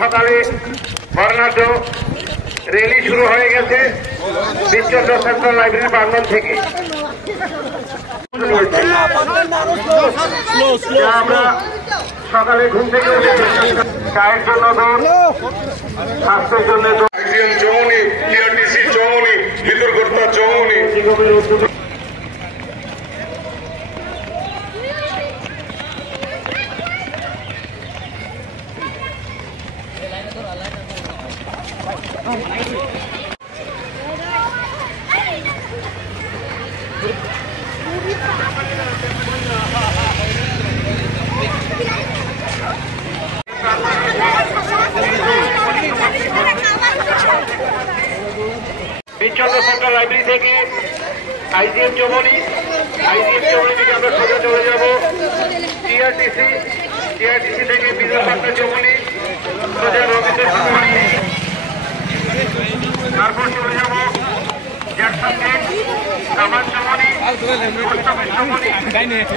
সকালে বর্ণাঢ্য র্যালি শুরু হয়ে গেছে বিশ্বচন্দ্র সেন্ট্রাল লাইব্রেরি প্রাঙ্গণ থেকে। আমরা সকালে ঘুম থেকে উঠে চায়ের জন্য দৌড়, স্বাস্থ্যের জন্য যমুনি, টিআরটিসি যমুনি, ভিতরকর্তা যমুনি। বিশ্বচন্দ্র সেন্ট্রাল লাইব্রেরি থেকে আইজিএম যমুনি থেকে আমরা সোজা চলে যাব টিআরটিসি থেকে বিজয়পাটনা যমুনি, সোজা রবীন্দ্র যমুনি, তারপর চলে যাব জ্যাকসন গেট, কামান যমুনি, পোস্ট অফিস যমুনি।